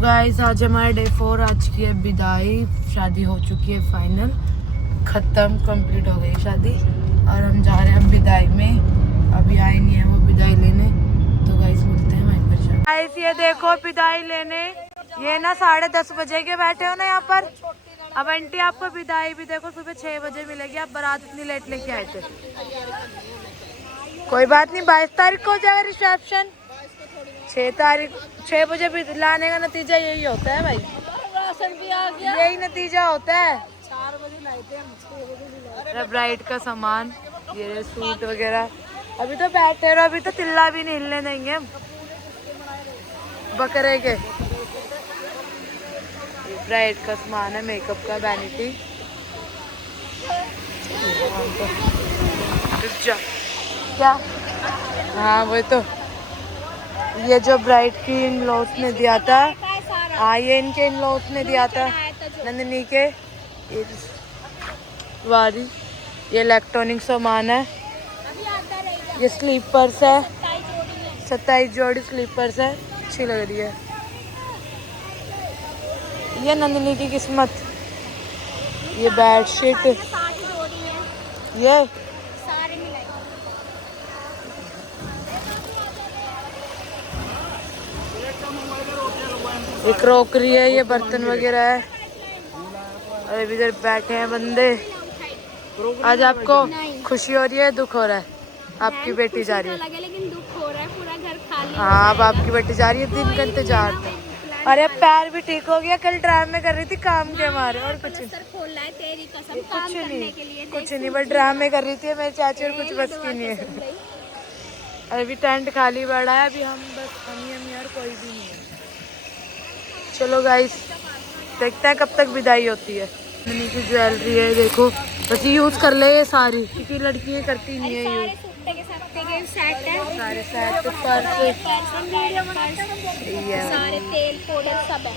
Guys आज हमारा day 4 आज की है विदाई। शादी हो चुकी है फाइनल, खत्म कंप्लीट हो गई शादी और हम जा रहे हैं विदाई में। अभी आए नहीं है वो विदाई लेने, तो गाइस मिलते हैं वहीं पर। गाइस ये देखो विदाई लेने, ये ना 10:30 बजे के बैठे हो ना यहाँ पर। अब आंटी आपको विदाई भी देखो सुबह 6 बजे मिलेगी, आप बारात इतनी लेट लेके आए थे। कोई बात नहीं, 22 तारीख को हो जाएगा रिसेप्शन। 6 बजे भी लाने का नतीजा यही होता है भाई, राशन भी आ गया, यही नतीजा होता है। 4 बजे लाए थे हम, 6 बजे लाए। ब्राइड का सामान, ये सूट वगैरह अभी तो बैठे रहो, अभी तो तिल्ला भी नहीं हिलने देंगे हम बकरे के। ब्राइड का सामान है, मेकअप का, वैनिटी। क्या? हाँ वही तो, ये जो ब्राइड की इन लॉस ने दिया था, हाँ ये इनके इन लॉस ने दिया था नंदिनी के। वारी ये इलेक्ट्रॉनिक सामान है, ये स्लीपर्स है, 27 जोड़ी स्लीपर्स है, अच्छी लग रही है। ये नंदिनी की किस्मत, ये बेडशीट, ये क्रॉकरी है, ये बर्तन वगैरह है। और इधर बैठे हैं बंदे। आज आपको खुशी हो रही है, दुख हो रहा है? आपकी बेटी जा रही है, लेकिन दुख हो रहा है, पूरा घर खाली। हाँ अब आपकी बेटी जा रही है, दिन का इंतजार था। अरे पैर भी ठीक हो गया, कल ड्रामे कर रही थी काम के मारे, और कुछ नहीं, बस ड्रामे कर रही थी मेरी चाची, और कुछ बस की नहीं है। अभी टेंट खाली पड़ा है, अभी हम बस हम और कोई भी नहीं है। चलो गाइस देखते हैं कब तक विदाई होती है। मनी की ज्वेलरी है देखो, बस यूज कर ले ये सारी, क्योंकि लड़कियां करती नहीं है यूज। सारे सेट, सारे तेल पाउडर सब है।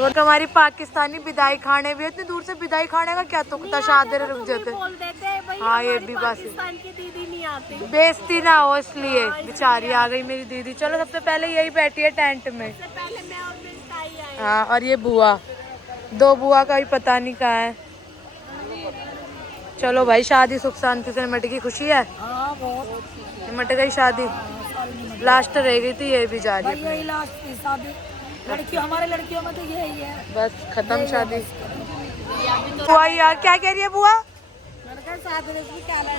और हमारी पाकिस्तानी विदाई खाने भी, इतनी दूर से विदाई खाने का क्या तुकता, शादी रुक जाते। हाँ ये भी बस दीदी नहीं आती, बेइज्जती ना हो इसलिए। बेचारी आ गई मेरी दीदी। चलो सबसे पहले यही बैठी है टेंट में। हाँ और ये बुआ, 2 बुआ का भी पता नहीं कहाँ है। चलो भाई शादी सुख शांति से निमट गई, खुशी है। निमट गई शादी, लास्ट रह गई थी, ये भी जा रही है। यही लास्ट थी शादी, लड़कियों हमारे लड़कियों में तो यही है, बस खत्म शादी। बुआ यार क्या कह रही है बुआ?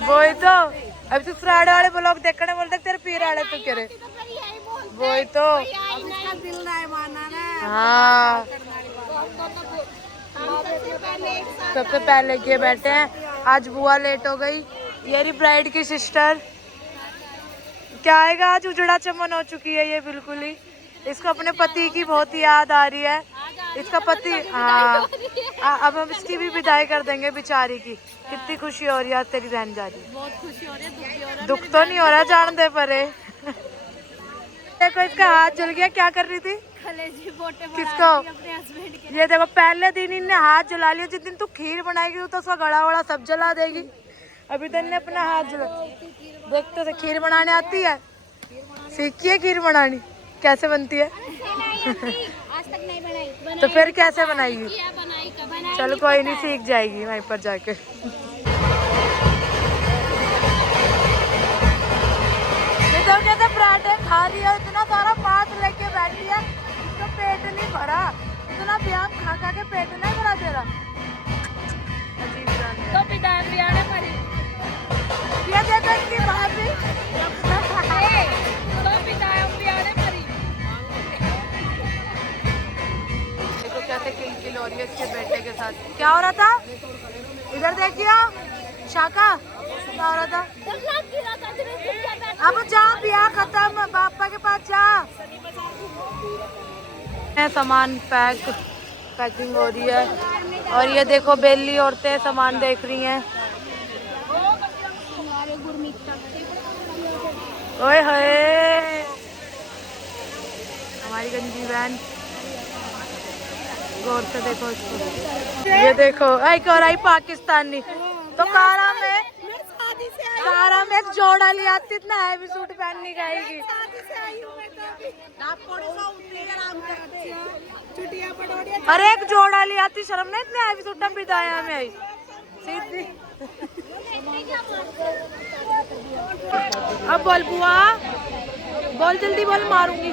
वही तो, अब तू फ्राइडे वाले ब्लॉग देखने बोलते तेरे पीर वाले तो कह रहे, वही तो। हाँ सबसे पहले किए बैठे हैं। आज बुआ लेट हो गई, ये रही ब्राइड की सिस्टर। क्या आएगा, आज उजड़ा चमन हो चुकी है ये बिल्कुल ही। इसको अपने पति की बहुत याद आ रही है, इसका पति। हाँ अब हम इसकी भी विदाई कर देंगे बेचारी की। कितनी खुशी हो रही है, तेरी बहन जा रही है। बहुत खुशी हो रही है, दुख तो नहीं हो रहा, जान दे परे। देखो इसका हाथ जल गया, क्या कर रही थी? किसको? अपने हस्बैंड के। ये देखो पहले दिन इनने हाथ जला लिया, जिस दिन तू खीर बनाएगी तो उसका गला वड़ा सब जला देगी। अभी तो इनने अपना हाथ जला। देखते से खीर बनाने आती है, सीखी है खीर बनानी, कैसे बनती है? आज तक नहीं बनाई। तो फिर कैसे बनाएगी? चलो कोई नहीं, सीख जाएगी वहीं पर जाके। जैसे पराठे खा रही है, इतना सारा पात लेके बैठी है, तो पेट नहीं भरा। इतना व्यायाम खा खा के पेट नहीं भरा तेरा। तो बियाने पड़ी, ये देखो इसकी भाभी। तो बियाने पड़ी। देखो कैसे किलकिल हो रही है इसके बेटे के साथ। क्या हो रहा था इधर देखिए शाका, क्या हो रहा था? अब जा, ब्याह खत्म, पापा के पास जा। सामान पैकिंग हो रही है, और ये देखो बेली औरतें सामान देख रही हैं। ओए होए हमारी गंजी बहन, गौर से देखो इसको। ये देखो एक और आई पाकिस्तानी, तो कारा में एक जोड़ा लिया, इतना हैवी सूट पहनने जाएगी। अरे एक जोड़ा ली आती शर्म नहीं इतने आई सुट्टा बिदाया में आई सीधी। अब बोल बुआ, बोल जल्दी बोल, मारूंगी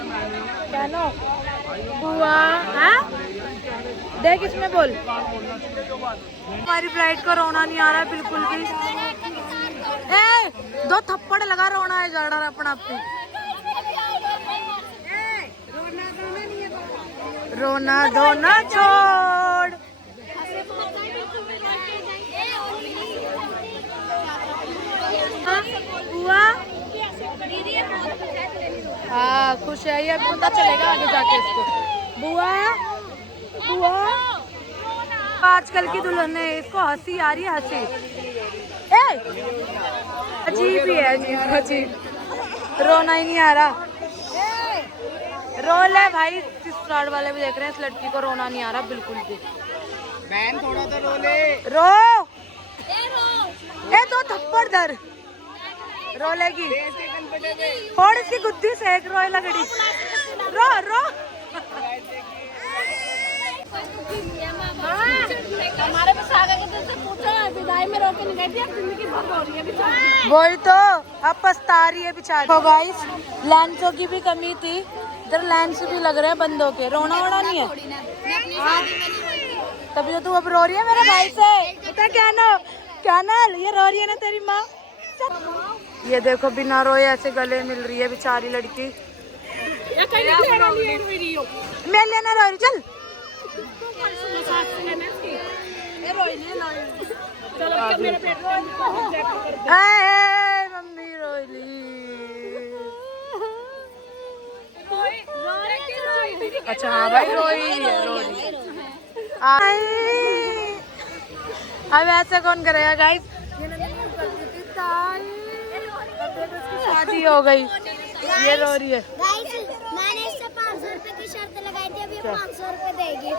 क्या नो बुआ। हाँ देख इसमें बोल। हमारी ब्राइड को रोना नहीं आ रहा है बिल्कुल भी। ए दो थप्पड़ लगा, रोना है जा रहा अपना आप ही। रोना धोना छोड़। बुआ हाँ खुश है ये, पता चलेगा आगे जाके इसको। बुआ बुआ आजकल की दुल्हन है, इसको हंसी आ रही है हंसी। ए अजीब ही है, अजीब अजीब। रोना ही नहीं आ रहा। रो ले भाई, ससुराल वाले भी देख रहे हैं, इस लड़की को रोना नहीं आ रहा बिल्कुल भी। बहन थोड़ा सा रो ले। रो ए दो थप्पड़ धर, रो लेगी। फोड़ इसकी गुद्दी से एक रोए लगड़ी। रो रो हमारे पास आ गए तो पूछो विदाई में रोके नहीं गई थी, अब जिंदगी भर रो रही है बेचारी। वही तो अब पछता रही है बेचारी। तो गाइस लेंसों की भी कमी थी, इधर लेंस भी लग रहे हैं बंदों के। रोना वोना नहीं है तभी तो तू अब रो रही है मेरे भाई से। पता क्या ना ये रो रही है ना तेरी माँ। ये देखो बिना रोए ऐसे गले मिल रही है बेचारी लड़की। मैं लेना रो रही चल। मम्मी रोली। अच्छा हाँ भाई रोई अब ऐसा कौन करेगा गाइस। शादी हो गई, ये रो रही है। मैंने इससे 500 रुपए की शर्त लगाई थी, अभी 500 रुपए देगी।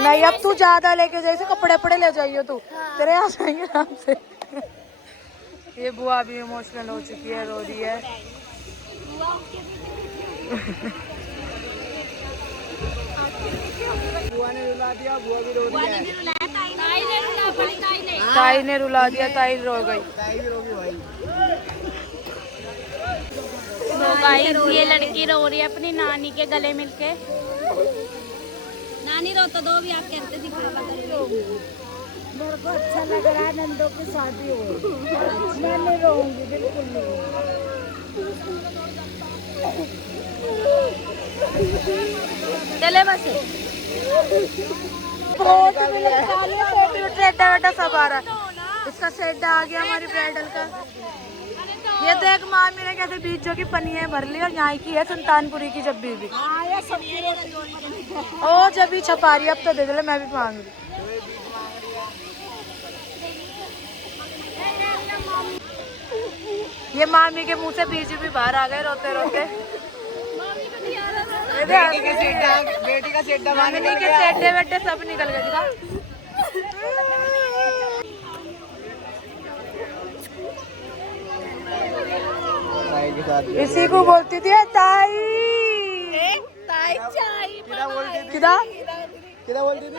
नहीं अब तू ज्यादा लेके जाइए, कपड़े पड़े ले जाइए तू, तेरे आ जाएंगे आराम से। ये बुआ भी इमोशनल हो चुकी है, रो रही है। बुआ ने रुला दिया, बुआ भी रो रही है। ताई ने रुला दिया, ताई रो गई। ताई भी रोगी भाई। तो गाइस ये लड़की रो रही है अपनी नानी के गले मिलके। नानी रो तो दो भी आप कहते दिखावा करो। मेरे को अच्छा लग रहा है नंदो की शादी हो। मैं नहीं रोऊंगी बिल्कुल नहीं। चले बस बेटा सब आ रहा है। इसका सेट आ गया हमारी ब्राइडल का। ये देख मामी ने कहते बीच जो की पनिया भर ली और यहाँ की है सुल्तानपुरी की जब भी। ओ जब भी छपा रही अब तो दे दे, मैं भी मांग रही। ये मामी के मुंह से बीज भी बाहर आ गए रोते रोते। बेटी के सेड्डा मामी के सेड्डे वेड्डे सब निकल गए। दिखा इसी को बोलती थी ताई। किदा बोलती थी? किदा किदा बोलती थी?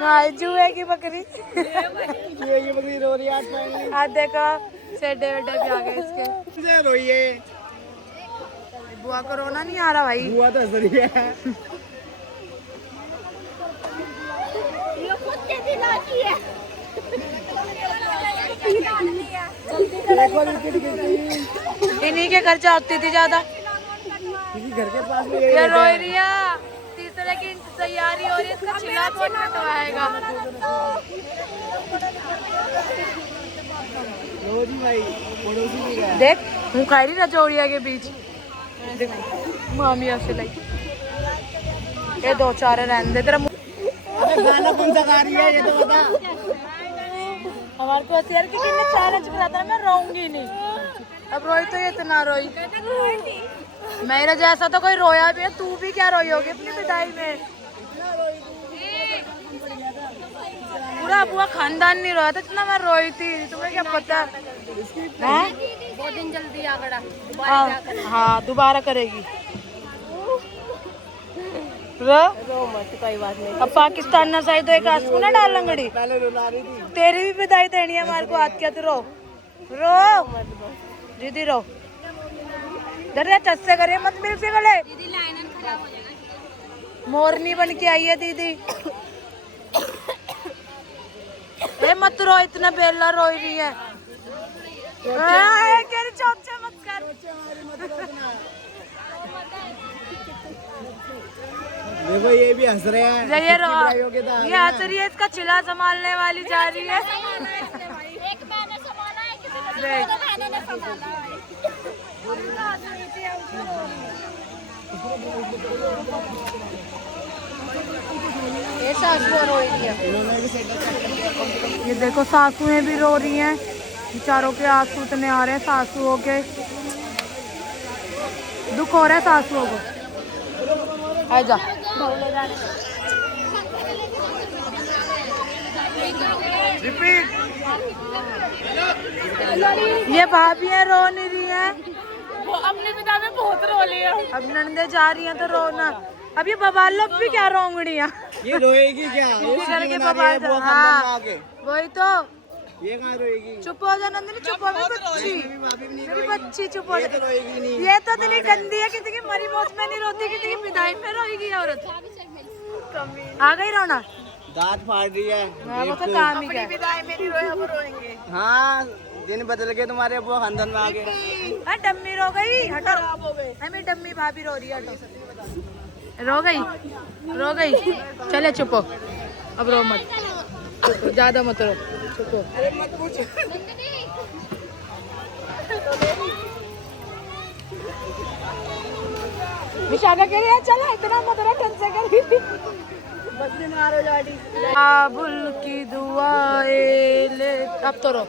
हाँ जुए की बकरी। जुए की बकरी रो रही है आज फाइनली। आज देखो सेड्डे वेड्डे भी आ गए इसके। से रोई है। बुआ को रोना नहीं आ रहा भाई। बुआ तो हंस रही है। इन्हीं के घर जाती थी ज्यादा। किसी घर के पास में ये रो रही है, तीसरे की तैयारी हो रही है, इसका चिल्ला कौन कटवाएगा। रोजी भाई पड़ोसी भी गया। देख हूँ खा रही रजौरिया के बीच। देख मामी ऐसे लगी। ये दो चार रहने दे तेरा मुँह। अबे गाना कौन सा गा रही है ये तो बता। हमारे को यार कि कितने चैलेंज बनाता है, मैं रोऊंगी नहीं। अब रोई तो ये इतना रोई। मेरा जैसा तो कोई रोया भी है, तू भी क्या रोई होगी अपनी विदाई में। पूरा बुआ खानदान नहीं रोया था जितना मैं रोई थी। तुम्हें क्या पता है? बहुत दिन जल्दी आ गड़ा। हाँ दोबारा करेगी। रो मत, कोई बात नहीं। अब पाकिस्तान ना सही तो एक आंसू ना डाल लंगड़ी। पहले रुला रही थी। तेरी भी विदाई देनी है हमारे को, हाथ क्या तू रो रो दीदी रो। डर चस्से करे मत मिल से गले। मोरनी बन के आई है दीदी। ए मत रो, इतना बेला रो रही है। चौचे मत कर। देखो ये भी हंस रहे हैं। ये हंस रही है, इसका चिल्ला संभालने वाली जा रही है। एक मैंने संभाला है, किसी ने मैंने ने संभाला है। ये सासू रो रही है। इन्होंने भी सेटअप। ये देखो सासुएं भी रो रही हैं, बेचारों के आंसू इतने आ रहे हैं सासुओं के। दुख हो रहा है सासुओं को। आजा ये भाभियां रो नहीं रही हैं। वो अपने पिता में बहुत रो लिया। अब नंदे जा रही हैं तो रोना। अब ये बबाल भी क्या रोंगड़ियाँ। ये रोएगी क्या? ये करके बना रही है, बबाल बुआ खानदान में हाँ आके। वही तो। ये कहाँ रोएगी? चुप हो जा नंदिनी, चुप हो मेरी बच्ची, भाभी भी नहीं मेरी रोएगी। बच्ची चुप हो ये जा। तो रोएगी नहीं। ये तो इतनी गंदी है, किसी की मरी मौत में नहीं रोती, किसी की विदाई में रोएगी औरत। आ गई रोना। दांत फाड़ रही है। हाँ, वो तो काम ही है। हाँ दिन बदल गए तुम्हारे बुआ खानदान में आके। हाँ डम्मी रो गई, हटो। हमें डम्मी भाभी रो रही है, हटो। रो गई चले चुप हो, अब रो मत, चुप हो, ज्यादा मत रो, चुप हो। अरे मत पूछ। विशाखा कह रही है चला, इतना मत रो, ढंग से करी। काबुल की दुआएं ले। अब तो रो,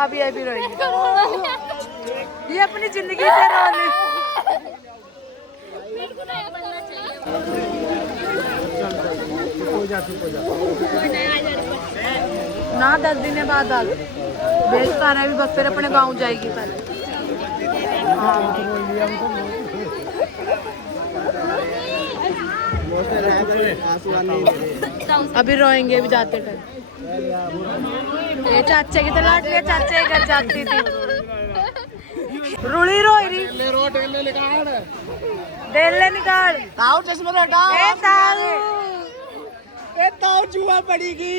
अब ये भी रोएगी। ये अपनी जिंदगी से रो ले। ना 10 दिन बाद आ गए। बेच सारा भी बस फिर अपने गांव जाएगी पहले। अभी रोएंगे भी जाते टाइम। ये चाचे की तो लाट ले, चाचे के घर जाती थी। रुली रो रही। डेले निकाल। ताऊ चश्मा हटा। ए ताऊ। ए ताऊ जुआ पड़ेगी।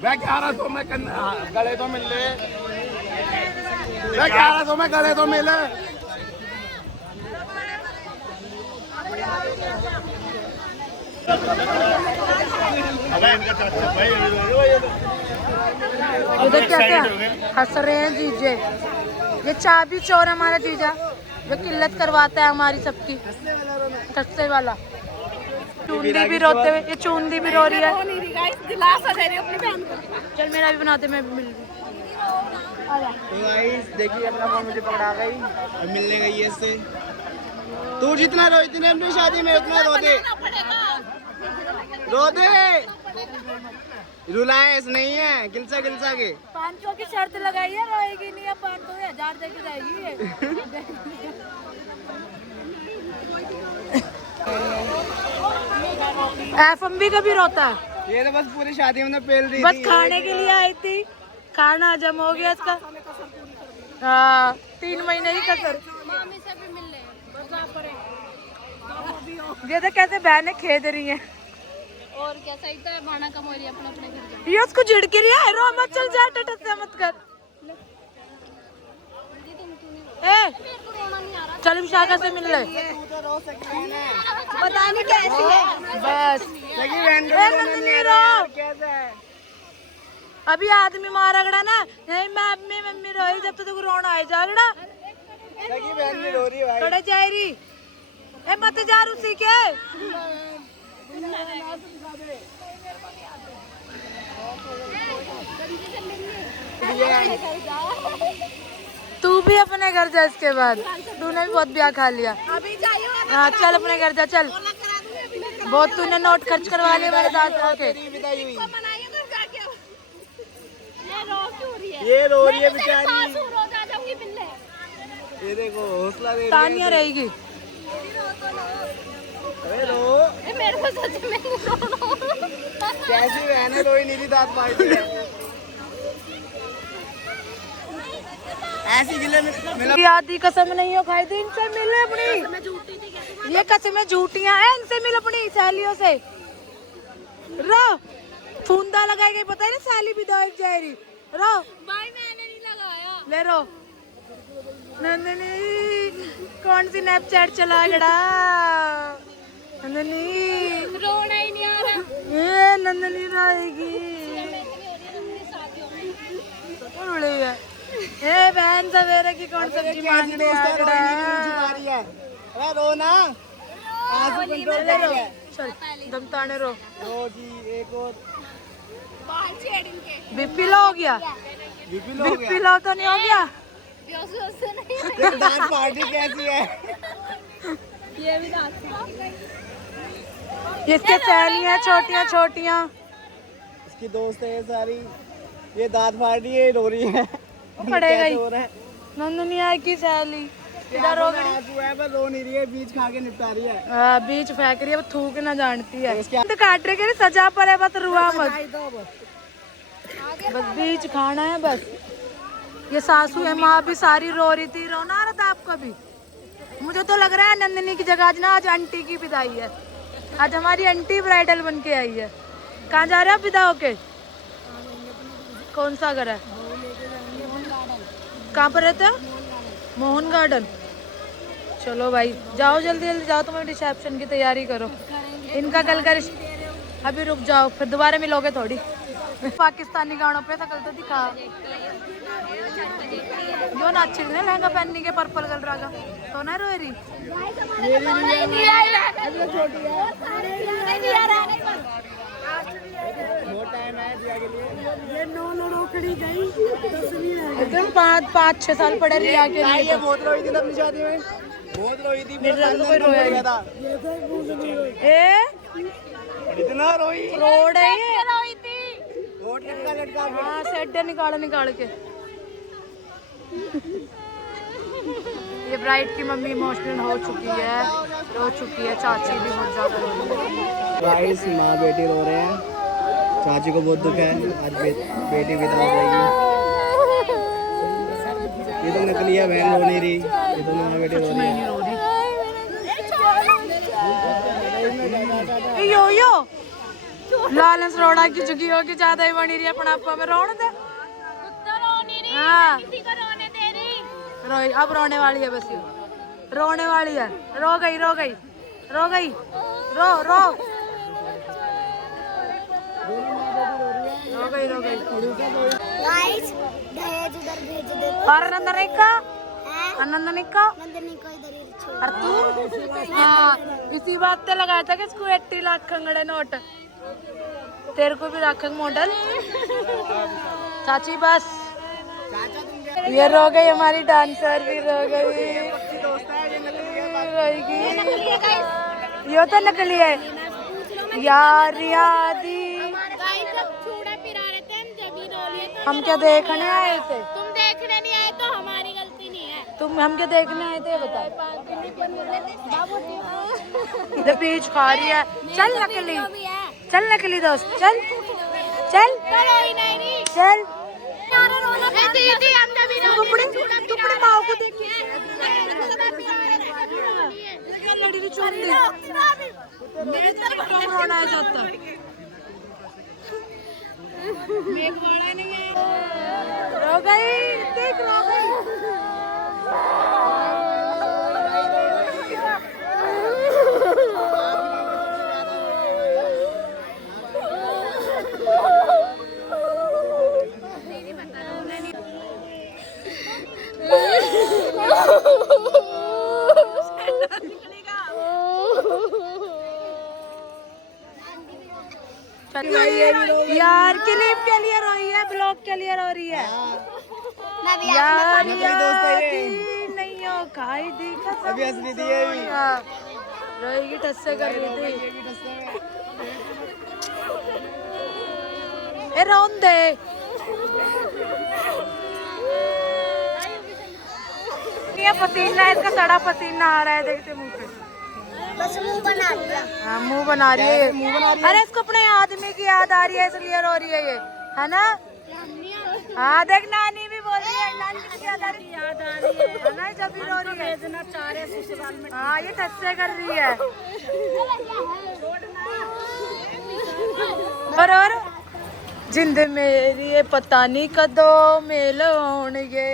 मैं कह रहा तो मैं गले तो मिल ले। मैं कह रहा तो मैं गले तो मिले। उधर कैसे हंस रहे हैं जीजे। ये चाबी चोर हमारा जीजा, जो किल्लत करवाता है हमारी सबकी। सस्ते वाला चूंदी भी रोते हुए, ये चूंदी भी रो रही है। दिलासा दे रही हूँ अपनी बहन को। चल मेरा भी बनाते, मैं भी मिल रही। तो गाइस देखिए अपना फोन मुझे पकड़ा गई और मिलने गई है इससे। तू जितना रो इतने अपनी शादी में उतना रो दे, रो दे। रुलाए नहीं है, गिलसा गिलसा के। 500 की शर्त लगाई है, रोएगी नहीं। अब 500 1000 दे के जाएगी ये। एफएम कभी रोता है। ये तो बस पूरी शादी में पेल रही बस थी। खाने के लिए आई थी, खाना हजम हो गया इसका। हाँ 3 महीने की कसर। मामी से भी मिल ले। ये तो कैसे बहनें खेद रही हैं। और क्या सही तो है, भाना कम हो रही है अपने अपने घर जा। ये उसको झिड़की रही है, रो मत, चल जा, टट से मत कर। ए मेरे को रोना नहीं आ रहा। चल विशाखा से मिल ले। पता नहीं कैसी है। बस लगी बहन को ए, रोना नंदिनी नहीं आ रो। रहा है, कैसा है? अभी आदमी मारा गड़ा ना, नहीं मैं मम्मी रोई जब तो रोना आए जा गड़ा। लगी बहन भी रो रही है भाई। कड़े जा रही ए मत जा उसी के। तू भी अपने घर जा इसके बाद, तूने भी बहुत ब्याह खा लिया। अभी जाइयो हाँ चल अपने घर जा चल, बहुत तूने नोट खर्च करवा लिए मेरे साथ आके। मनाइए तो जाके। ये रो क्यों रही है? ये रो रही है बेचारी। सासू रो जा जाऊंगी मिलने। ये देखो हौसला दे रही है। तानिया रहेगी। अरे रो, ए मेरे को सच में रो। कैसी बहन है, रोई नहीं थी दांत फाड़ दिया। ऐसी गिले में मिला। आदि कसम नहीं हो खाई थी, इनसे मिल अपनी। ये कसमें झूठियां हैं, इनसे मिल अपनी सहेलियों से। रो फूंदा लगाई गई, पता है ना सहेली विदाई जा रही। रो भाई मैंने नहीं लगाया। ले रो। नंदनी कौन सी स्नैपचैट चला गड़ा? नंदनी रोना ही नहीं आ रहा। ये नंदनी रोएगी। उड़ेगा। ए बहन सवेरे की कौन सब्जी मांगने आ गड़ा? अरे रो ना, आंसू कंट्रोल कर ले। चल दम ताने रो। रो जी, एक और। बाल छेड़ इनके। बीपी लो हो गया? बीपी लो हो बीपी गया। लो तो नहीं हो गया? बेहोश से नहीं। देख दांत पार्टी कैसी है। ये भी दांत इसके सहेलियां छोटियां छोटियां। इसकी दोस्त है ये सारी। ये दांत फाड़ रही है, रो रही है। पड़ेगा कैसे ही। हो रहा है? नंदनिया की सहेली इधर हो गई। आंसू है पर रो नहीं रही है, बीज खा के निपटा रही है। बीच फेंक रही है, थूक ना जानती है। इसके- तो काट रही है, सजा पर है, बस रुआ मत। बस बीच खाना है बस। ये सासू है, माँ भी सारी रो रही थी। रोना आ रहा था आपको भी? मुझे तो लग रहा है नंदिनी की जगह आज ना, आज आंटी की विदाई है। आज हमारी आंटी ब्राइडल बन के आई है। कहाँ जा रहे हो विदा होके? कौन सा घर है? कहाँ पर रहते हो? मोहन गार्डन। चलो भाई जाओ, जल्दी जल्दी जाओ, तुम्हें रिसेप्शन की तैयारी करो। इनका कल का अभी रुक जाओ, फिर दोबारा मिलोगे थोड़ी। पाकिस्तानी गानों पे शकल तो दिखा। जो ना अच्छी ने लहंगा पहनने के पर्पल कलर का तो ना रो रही। बहुत टाइम है दिया के लिए। तुम 5-6 साल पढ़े रिया के नहीं, लिए ये बहुत रोई थी अपनी शादी में। बहुत रोई थी। मेरे साथ तो कोई रोया ही था। ए इतना रोई। रोड है ये। बहुत लटका लटका। हाँ सेट निकाल के। ये ब्राइड की मम्मी इमोशनल हो चुकी है, रो चुकी है। चाची भी बहुत ज्यादा रो रही है। गाइस माँ बेटी रो रहे हैं। चाची को बहुत दुख है, आज बेटी विदा हो जाएगी। ये तो नकली है, बहन रो नहीं रही। ये तो माँ बेटी रो रही है। यो यो लालच रोड़ा की चुकी होगी, ज्यादा ही बनी रही है अपना आपा में। रोने दे। हाँ रोई, अब रोने वाली है बस। ये रोने वाली है। रो गई रो गई रो गई। रो रो रो गई रो गई। गाइस दहेज उधर भेज दे। और नंदनी का नंदनी का नंदनी को इधर ही छोड़। और तू? हाँ इसी बात पे लगाया था कि इसको 80 लाख खंगड़े नोट। तेरे को भी रखेंगे मॉडल। चाची बस। ये रो गई हमारी डांसर भी रो गई। रोएगी। ये तो नकली है यार। यादी हम क्या देखने आए थे? तुम देखने नहीं आए तो हमारी गलती नहीं है। तुम हम क्या देखने आए थे बता। इधर बीच खा रही है। चल नकली, चल नकली दोस्त, चल चल चल। टुकड़े माओ को देखिए। लड़ी चूम दी। रोना है जाता। रो गई, देख रो गई। यार क्लिप के लिए रोई है, ब्लॉग जोक के लिए रो रही है? नबी यार नकली दोस्त है ये। यादी नहीं हो खाई दी कसम अभी हंस रही थी ये भी। हाँ, रोएगी टस्से कर रही थी। ए रोन दे। ये पसीना है, इसका सड़ा पसीना आ रहा है, देखते मुंह पे। बस मुंह बना लिया। हाँ मुंह बना रही है, मुंह बना रही है। अरे इसको अपने आदमी की याद आ रही है इसलिए रो रही है ये, है ना? हाँ देख नानी भी बोल रही है, नानी की याद आ रही है ना, जब भी रो रही है। हाँ ये टस्से कर रही है। और जिंद मेरी ये पता नहीं कदों मेल होणगे।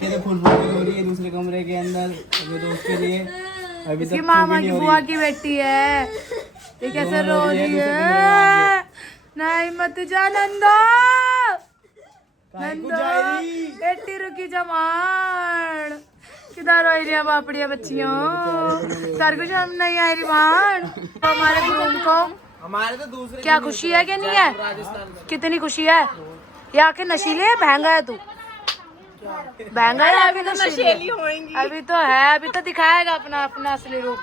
मेरे फुल बॉडी हो रही है दूसरे कमरे के अंदर अपने दोस्त के लिए। अभी इसकी तक मामा चुप ही की नहीं हो बुआ रही। की बेटी है, ये कैसे रो रही दूसरे कमरे में है? नहीं मत जा नंदो, काहे को नंदो जा रही? बेटी रुकी जमान किधर रो रही है बापड़िया बच्चियों? सर कुछ हम नहीं आई रिमान। तो हमारे ग्रूम को हमारे तो दूसरे क्या खुशी है कि नहीं है? कितनी खुशी है? ये आके नशीले है, महंगा है तू, महंगा है अभी तो नशीली अभी तो है, अभी तो दिखाएगा अपना अपना असली रूप।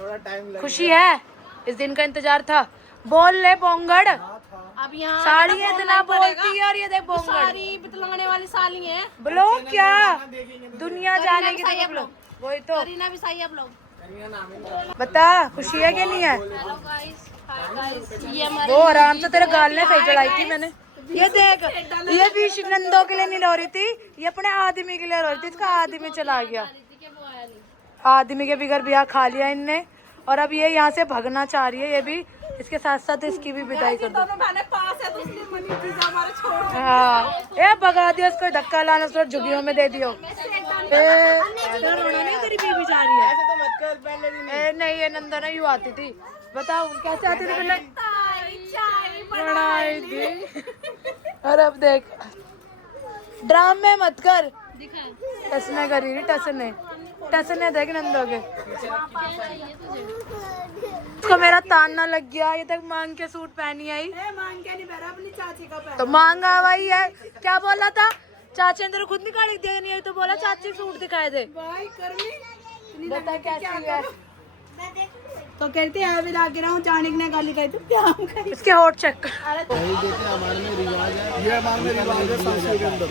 थोड़ा टाइम लगा। खुशी है, इस दिन का इंतजार था। बोल ले बोंगड़, अब यहाँ साड़ी इतना बोलती है और ये देख बोंगड़। सारी बितलाने वाली साली है। ब्लॉग क्या दुनिया जाने की सही है ब्लॉग, वही तो करीना भी सही है अब लोग। बता खुशी है कि नहीं है? हेलो गाइस, हाय गाइस, ये हमारे वो आराम से तेरे गाल ने सही चढ़ाई थी मैंने। ये देख, ये भी नंदो के लिए नहीं रो रही थी, ये अपने आदमी के लिए रो रही थी। इसका आदमी चला गया, आदमी के बिगर ब्याह खा लिया इनने, और अब ये यहाँ से भागना चाह रही है। ये भी इसके साथ साथ इसकी भी विदाई कर दो। हाँ ये भगा दिया उसको, धक्का लाना उसको झुग्गियों में दे दियो। रोना नहीं, तेरी बीबी जा रही है। ऐसे तो मत कर, पहले दिन ए नहीं, ये नंदो नहीं यूँ आती थी, बताओ कैसे आती थी पहले? बनाई थी। और अब देख, ड्रामे मत कर, टसने करी रही, टसने टसने देख नंदो के। उसको मेरा ताना लग गया, ये तक मांग के सूट पहनी आई। मांग के नहीं पहना, अपनी चाची का पहना। तो मांगा वही है, क्या बोला था चाची ने? खुद निकाल दिया नहीं तो बोला चाची सूट दिखाए दे। बता कैसी है? तो कहते हैं अभी लाके रहा हूँ, जाने की गाली कही तो क्या हम करें? इसके होठ चेक। हमारे में रिवाज है, ये हमारे में रिवाज है संस्कृति के अंदर।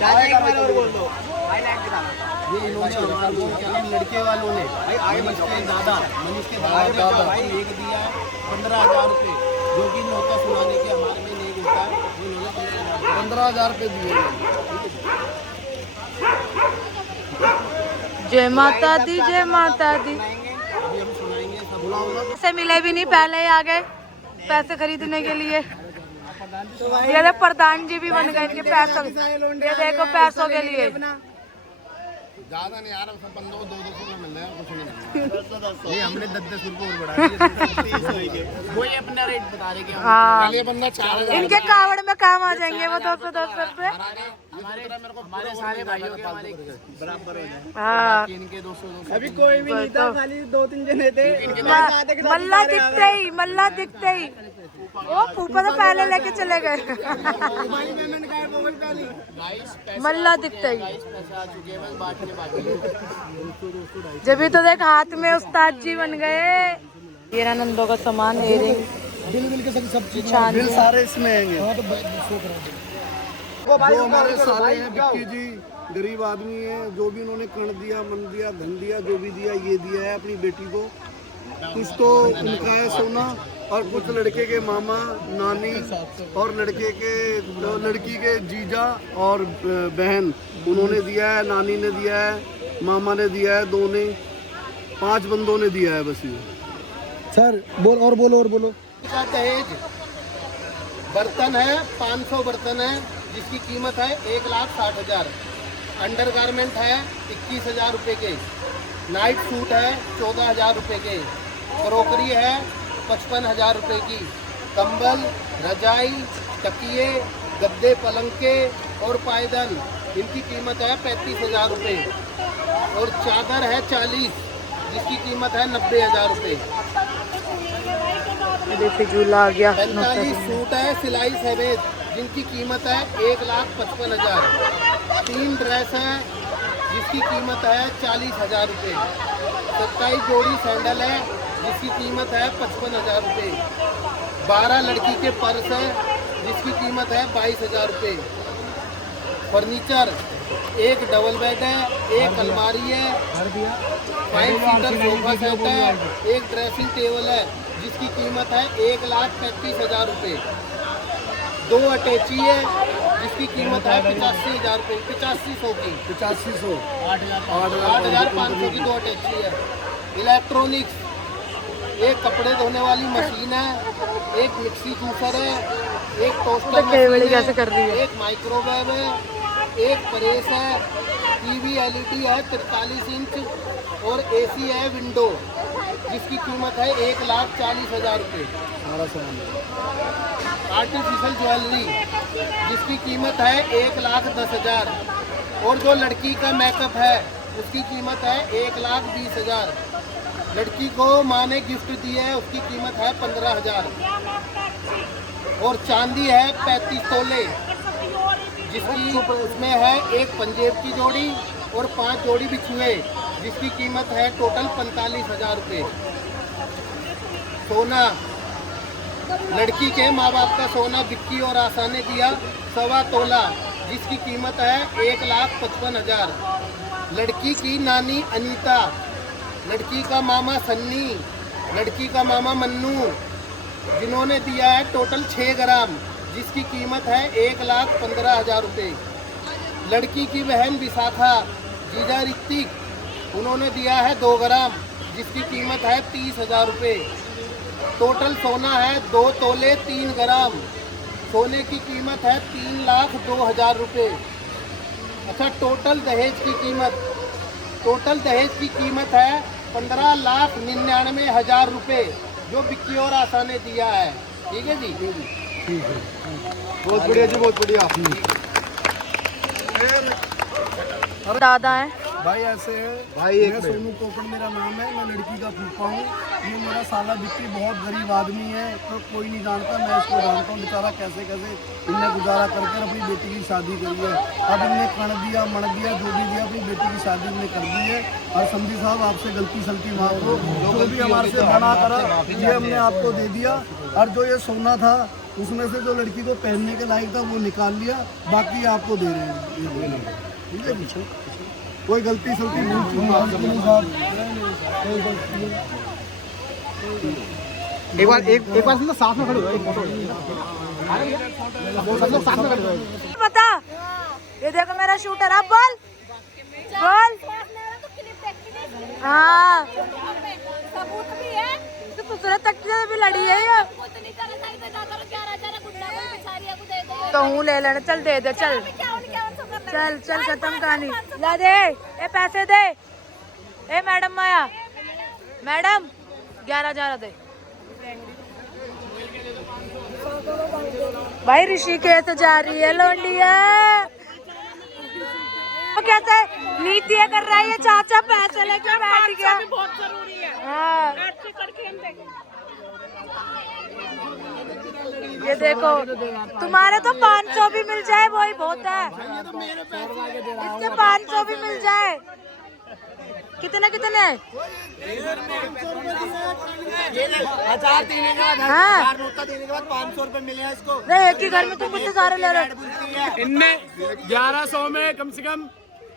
चाचा एक बार और बोल दो, ये इन्होंने हमारे को क्या नाम लड़के वालों ने मनीष के दादा ने भाई नेक दिया है 15,000 रुपये, जो कि नौता सुनाने के हमारे में नेक होता है, वो 15,000 रुपये दिए। जय माता दी, जय माता दी। अभी हम सुनाएंगे सब। पैसे मिले भी नहीं, पहले ही आ गए पैसे खरीदने के लिए। ये देख प्रधान जी भी बन गए इनके पैसों, ये देखो पैसों के लिए। ज्यादा नहीं यार, सब बंदों को 200 में मिल रहा है, कुछ नहीं। ये हमने 10 रुपये और बढ़ा दिए। वो ये अपना रेट बता रहे कि हाँ पहले बंदा 4,000 इनके कावड़ में काम आ जाएंगे वो 200 रुपए। हमारे सारे भाइयों के हमारे बराबर हो जाए। हाँ इनके 200 अभी कोई भी नहीं था, खाली 2-3 जने थे। मल्ला दिखते ही वो फूफा तो पहले लेके चले गए। मल्ला दिखते ही जब तो देख हाथ में उस्ताद जी बन गए। ये नंदों का सामान ले रही, बिल के सब चीज बिल सारे इसमें आएंगे। जो हमारे साले हैं बिक्की जी, गरीब आदमी है, जो भी उन्होंने कण दिया, मन दिया, धन दिया, जो भी दिया, ये दिया है अपनी बेटी को। कुछ तो उनका है सोना, और कुछ लड़के के मामा, नानी, और लड़के के लड़की के जीजा और बहन, उन्होंने दिया है, नानी ने दिया है, मामा ने दिया है, 2 ने, 5 बंदों ने दिया है बस। ये सर बोलो। दहेज बर्तन है, 500 बर्तन है, जिसकी कीमत है 1,60,000। अंडर गारमेंट है 21,000 रुपये के। नाइट सूट है 14,000 रुपये के। क्रोकरी है 55,000 रुपये की। कंबल, रजाई, तकिए, गद्दे, पलंके और पायदान, इनकी कीमत है 35,000 रुपये। और चादर है 40, जिसकी कीमत है 90,000 रुपये। शादी फिजूला आ गया। 45 सूट है सिलाई समेत जिनकी कीमत है 1,55,000। 3 ड्रेस है जिसकी कीमत है 40,000 रुपये। 27 जोड़ी सैंडल है जिसकी कीमत है 55,000 रुपये। 12 लड़की के पर्स है जिसकी कीमत है 22,000 रुपये। फर्नीचर, एक डबल बेड है, एक अलमारी है, 5 सीटर सोफा सेट है, एक ड्रेसिंग टेबल है जिसकी कीमत है 1,35,000 रुपये। 2 अटैची है जिसकी कीमत है 85,000 रुपये। 8500 की 8500 8,500 की 2 अटैची है। इलेक्ट्रॉनिक्स, एक कपड़े धोने वाली मशीन है, एक मिक्सी जूसर है, एक टोस्टर केवड़ी मशीन कैसे कर रही है? एक माइक्रोवेव है, एक प्रेस है, टीवी एलईडी है 43 इंच और एसी है विंडो जिसकी कीमत है 1,40,000 रुपये। आर्टिफिशियल ज्वेलरी जिसकी कीमत है 1,10,000 और जो लड़की का मेकअप है उसकी कीमत है 1,20,000। लड़की को माँ ने गिफ्ट दिया है उसकी कीमत है 15,000 और चांदी है 35 तोले जिसकी उसमें है एक पंजेब की जोड़ी और 5 जोड़ी बिछुए जिसकी कीमत है टोटल 45,000 रुपये। सोना, लड़की के माँ बाप का सोना विक्की और आशा ने दिया 1.25 तोला जिसकी कीमत है 1,55,000। लड़की की नानी अनीता, लड़की का मामा सन्नी, लड़की का मामा मन्नू जिन्होंने दिया है टोटल 6 ग्राम जिसकी कीमत है 1,15,000 रुपये। लड़की की बहन विशाखा, जीजा ऋतिक उन्होंने दिया है 2 ग्राम जिसकी कीमत है 30,000 रुपये। टोटल सोना है 2 तोले 3 ग्राम, सोने की कीमत है 3,02,000 रुपये। अच्छा, टोटल दहेज की कीमत है 15,99,000 रुपये जो विक्की और आशा ने दिया है। ठीक है जी, ठीक है, बहुत बढ़िया जी, बहुत बढ़िया। दादा है भाई ऐसे है भाई, मैं सोनू कोकड़ मेरा नाम है, मैं लड़की का फूफा हूँ। ये मेरा साला बिक्की बहुत गरीब आदमी है, तो कोई नहीं जानता, मैं इसको जानता हूँ। बेचारा कैसे कैसे इनने गुजारा करके अपनी बेटी की शादी करी है। अब इनने कण दिया मण दिया जो भी दिया, अपनी बेटी की शादी इनने कर दी है। और समझी साहब आपसे गलती सलती माफ हो, जो भी हमारे से बना करा ये हमने आपको दे दिया। और जो ये सोना था उसमें से जो लड़की को पहनने के लायक था वो निकाल लिया, बाकी आपको दे रहे हैं। ठीक है पीछे कोई गलती सलती नहीं साहब। एक बार सुनो, साथ में खड़े हो, एक फोटो सब लोग साथ में खड़े हो। बता, ये देखो मेरा शूटर। अब बोल बोल। हाँ, सबूत भी है। तो दूसरे तक भी लड़ी है ये। तो हूँ ले लेना, चल दे दे, चल चल चल, खत्म कहानी। ला दे, ए पैसे दे। ए मैडम माया, मैडम 11,000 दे। भाई ऋषिकेश जा रही है लौंडिया। वो कैसे नीति कर रहा है ये चाचा, पैसे लेके बैठ गया। बहुत जरूरी है। हाँ, ऐसे करके हम देखेंगे। ये देखो, तुम्हारे तो 500 भी मिल जाए वही बहुत है। इसके 500 भी मिल जाए। कितने कितने? 1,000 देने के बाद, हाँ। 1,000 नोटा देने के बाद 500 रुपए मिले इसको। नहीं, एक ही घर में तुम कितने सारे ले रहे हो? इनने 1100 में कम से कम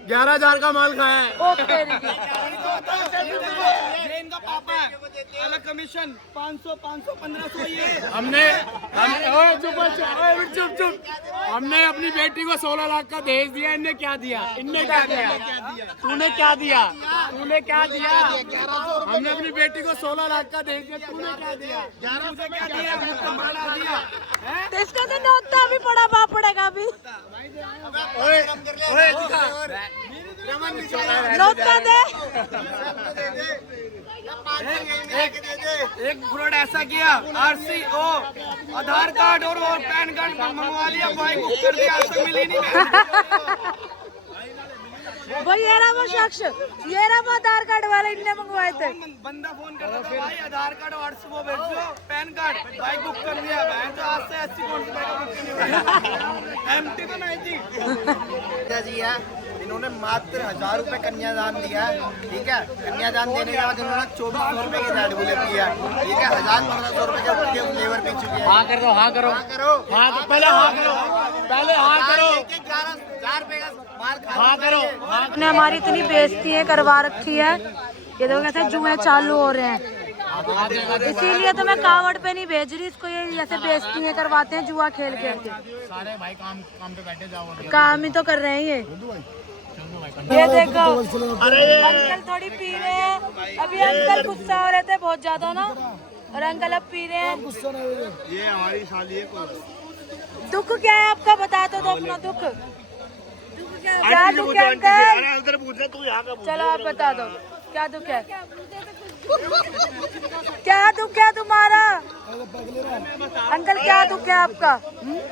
11,000 का माल खाया है। ओके, ये इनका पापा है, अलग कमीशन 500 500 1500 ये हमने हमने अपनी बेटी को 16 लाख का दहेज दिया। इनने क्या दिया? इनने क्या दिया? तूने क्या दिया? तूने क्या दिया? हमने अपनी बेटी को 16 लाख का दहेज दिया, तूने क्या दिया? 1100 क्या दिया? तो इसका तो नोटा भी पड़ा पड़ेगा अभी। नोटा दे। एक फ्रॉड ऐसा किया, RCO आधार कार्ड और पैन कार्ड मंगवा लिया, बाइक बुक कर दिया, आज तक मिली नहीं। वो ये रहा वो शख्स, ये रहा वो आधार कार्ड वाला, इनने मंगवाए थे। बंदा फोन कर रहा था, भाई आधार कार्ड व्हाट्सएप वो भेजो, पैन कार्ड भाई बुक कर लिया। भाई तो आज से 80 कौन रुपए का बुक करने एमटी तो नहीं थी जी है। इन्होंने मात्र 1000 रुपए कन्यादान दिया है, ठीक है। कन्यादान देने के बाद इन्होंने 2400 रुपए की रेड बुल पी है, ठीक है। 1000-1500 रुपए के फ्लेवर पी चुके हैं। हाँ करो, हाँ करो, हाँ करो, हाँ पहले हाँ करो, पहले हाँ करो। 11,000 रुपए का मार खा, हाँ करो। आपने हमारी इतनी बेइज्जती करवा रखी है, ये देखो कैसे जुए चालू हो रहे हैं। इसीलिए तो मैं कावड़ पे नहीं भेज रही इसको, ये जैसे बेइज्जती करवाते हैं जुआ खेल खेल के। सारे भाई काम पे बैठे जाओ, काम ही तो कर रहे हैं ये देखो अंकल थोड़ी पी रहे हैं। अभी अंकल गुस्सा हो रहे थे बहुत ज्यादा ना, और अंकल अब पी रहे हैं। ये हमारी साली है। दुख क्या है आपका, बता तो दो अपना दुख। क्या दुख है अंकल? उधर पूछ रहा तू, यहाँ का चलो आप बता दो क्या दुख है, क्या दुख है तुम्हारा अंकल, क्या दुख है आपका?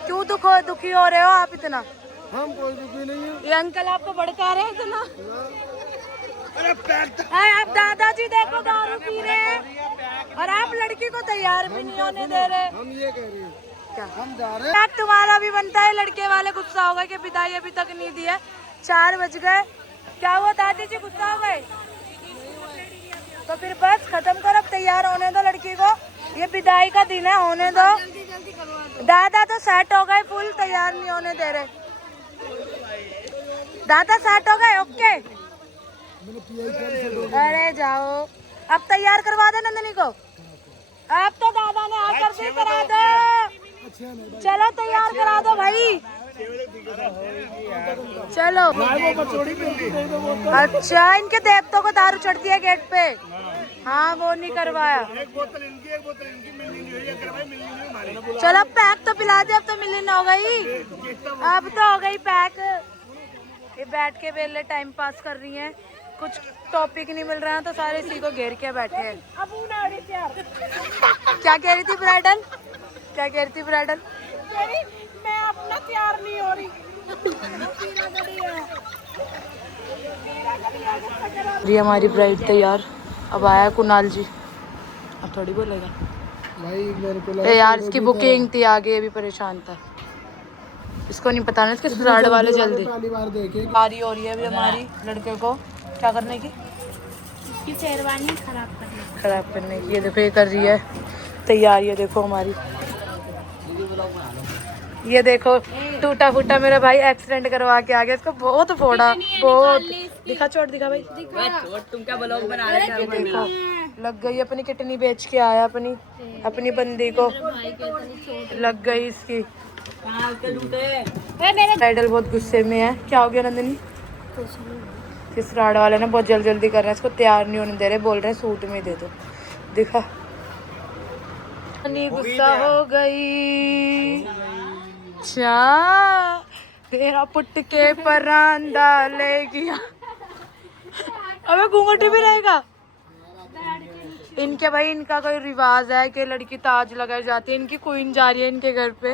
क्यों दुखी हो रहे हो आप इतना? हम कोई दुखी नहीं है। ये अंकल आपको भड़का रहे हैं इतना। अरे पैर आप दादाजी देखो दारू पी रहे हैं और आप लड़की को तैयार भी नहीं होने दे रहे। हम ये कह रहे हैं क्या हम जा रहे हैं। तुम्हारा भी बनता है, लड़के वाले गुस्सा हो गए कि विदाई अभी तक नहीं दी है, 4 बज गए। क्या हुआ दादी जी, गुस्सा हो गए? तो फिर बस खत्म कर, अब तैयार होने दो लड़की को, ये विदाई का दिन है, होने दो। दादा तो सेट हो गए फुल, तैयार नहीं होने दे रहे। दादा सेट हो गए, ओके। अरे जाओ, अब तैयार करवा दे नंदिनी को। अब तो दादा ने आकर भी करा दो, चलो तैयार करा दो भाई, चलो। अच्छा, इनके देवतों को दारू चढ़ती है गेट पे। हाँ वो नहीं करवाया। एक बोतल इनकी मिलनी नहीं हुई, अगर भाई मिलनी नहीं हमारी। चलो पैक तो पिला दे, अब तो मिलनी हो गई, अब तो हो गई पैक। ये बैठ के वेले टाइम पास कर रही हैं, कुछ टॉपिक नहीं मिल रहा है तो सारे इसी को घेर के बैठे हैं। क्या कह रही थी ब्राइडल, क्या कह रही थी ब्राइडल? मैं अपना तैयार नहीं हो रही। जी हमारी ब्राइड तैयार, अब आया कुणाल जी, अब थोड़ी बोलेगा भाई मेरे को यार, इसकी बुकिंग थी आगे, अभी परेशान था, इसको नहीं पता ना, इसके ससुराल वाले जल्दी। पहली बार देखे। बारी हो रही है अभी हमारी लड़के को क्या करने की, इसकी शेरवानी खराब करने की। ये देखो ये कर रही है तैयारी, ये देखो हमारी, ये देखो टूटा फूटा मेरा भाई एक्सीडेंट करवा के आ गया, इसको बहुत फोड़ा, बहुत। दिखा चोट, दिखा भाई तुम क्या ब्लॉग बना रहे थे? देखो लग गई, अपनी किडनी बेच के आया, अपनी बंदी को लग गई इसकी। ब्राइडल बहुत गुस्से में है, क्या हो गया नंदिनी? ससुराल वाले ना बहुत जल्दी कर रहे हैं, इसको तैयार नहीं होने दे रहे, बोल रहे हैं सूट में दे दो। दिखा गुस्सा हो गई, अच्छा तेरा पुट के परांदा ले गया। अबे घूंघट भी रहेगा इनके भाई, इनका कोई रिवाज है कि लड़की ताज लगाई जाती है, इनकी क्वीन जा रही है इनके घर पे।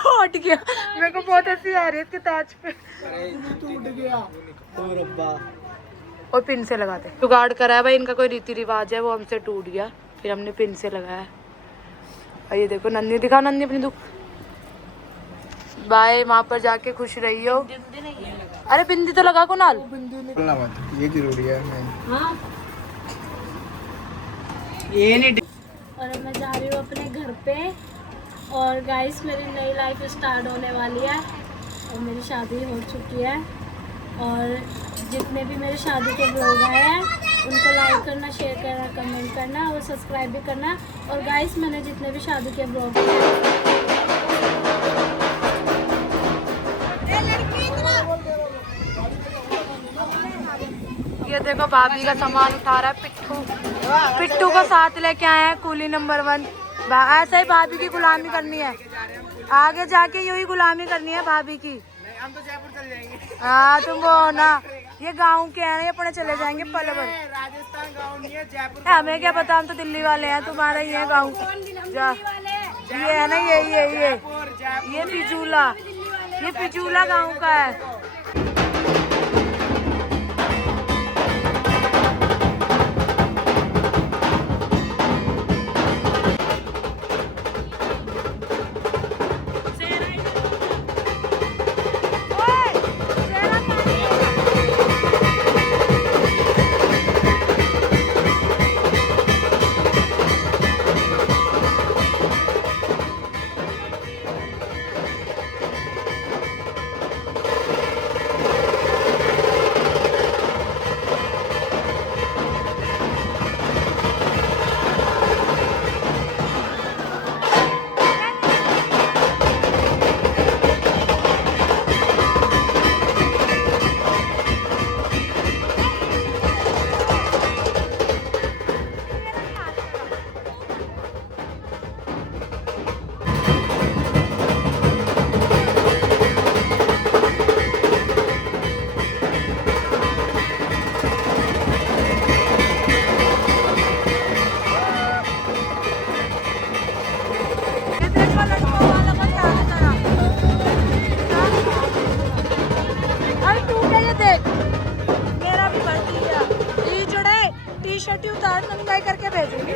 हट गया, मेरे को बहुत हंसी आ रही है इसके ताज पे। टूट गया और पिन से लगाते जुगाड़ करा है भाई, इनका कोई रीति रिवाज है, वो हमसे टूट गया, फिर हमने पिन से लगाया। और ये देखो नंदी, दिखा नंदी अपनी दुख। बाय, वहाँ पर जाके खुश रही हो। अरे बिंदी तो लगा कुणाल, ये जरूरी है। ये नहीं और मैं जा रही हूँ अपने घर पे, और गाइस मेरी नई लाइफ स्टार्ट होने वाली है, और मेरी शादी हो चुकी है। और जितने भी मेरे शादी के ब्लॉग हैं उनको लाइक करना, शेयर करना, कमेंट करना और सब्सक्राइब भी करना। और गाइस मैंने जितने भी शादी के ब्लॉग ये देखो भाभी का सामान उठा रहा है पिट्टू को साथ लेके आए हैं, कूली नंबर 1। ऐसा ही भाभी की गुलामी करनी है, आगे जाके यूं ही गुलामी करनी है भाभी की। हम तो जयपुर चले जाएंगे। हाँ तुम वो ना, ये गांव के हैं, ये अपने चले जाएंगे पलवल। राजस्थान गाँव नहीं है, जयपुर। हमें क्या पता, हम तो दिल्ली वाले हैं, तुम्हारा ही है गाँव। ये है ना, ये पिचूला, ये पिचूला गांव का है। शर्ट ही उतार नंगाई करके भेजूंगी।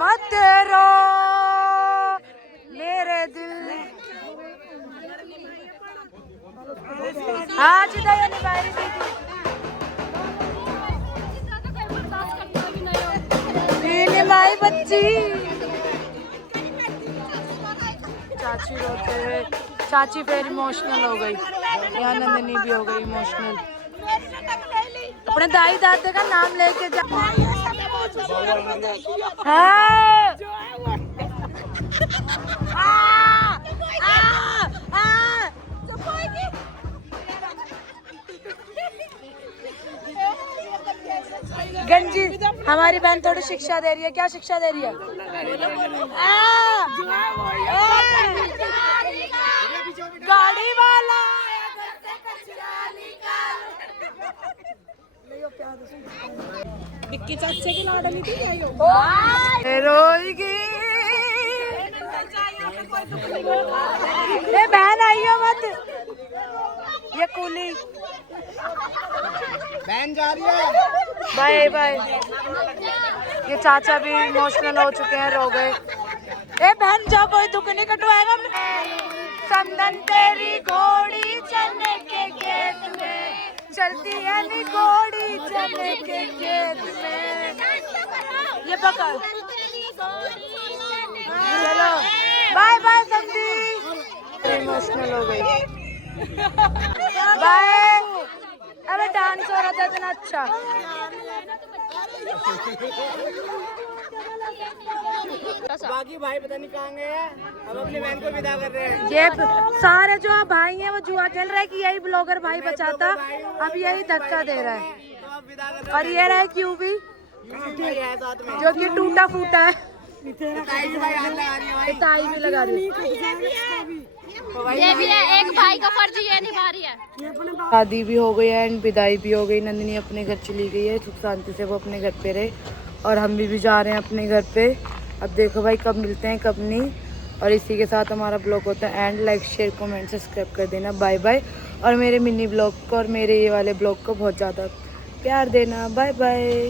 मत रो मेरे दिल आज दया निभाई रही थी निभाई बच्ची। चाची रोते हुए चाची फिर इमोशनल हो गई, यहाँ नंदिनी भी हो गई इमोशनल। अपने दाई दादे का नाम लेके जा। हाँ। गंजी हमारी बहन थोड़ी शिक्षा दे रही है। क्या शिक्षा दे रही है? गाड़ी वाला विक्की चाचे की लाडली थी रोएगी। ए बहन आइयो मत, ये कूली बहन जा रही है। Bye bye. ये चाचा भी इमोशनल हो चुके हैं, रो गए। ए बहन जा, कोई दुख नहीं कटवाएगा। संदन तेरी घोड़ी चने के खेत में चलती है नी घोड़ी चने के खेत में। ये पकड़। चलो बाय बाय संदीप। इमोशनल हो गई। बाय। अबे डांस हो रहा था इतना अच्छा। बाकी भाई पता नहीं कहाँ गए हैं, अब अपनी बहन को विदा कर रहे हैं। ये सारे जो भाई हैं वो जुआ खेल रहे हैं कि यही ब्लॉगर भाई बचाता, अब यही धक्का दे रहा है। तो अब विदा कर और ये रहे क्यों भी जो कि टूटा फूटा है। ताई भी लगा रही है। ये भी है, एक भाई का फर्ज ये निभा रही है। शादी भी हो गई है एंड विदाई भी हो गई। नंदिनी अपने घर चली गई है, सुख शांति से वो अपने घर पे रहे और हम भी जा रहे हैं अपने घर पे। अब देखो भाई कब मिलते हैं कब नहीं। और इसी के साथ हमारा ब्लॉग होता है end. Like share comment subscribe कर देना। Bye bye. और मेरे मिनी ब्लॉग को और मेरे ये वाले ब्लॉग को बहुत ज़्यादा प्यार देना। Bye bye.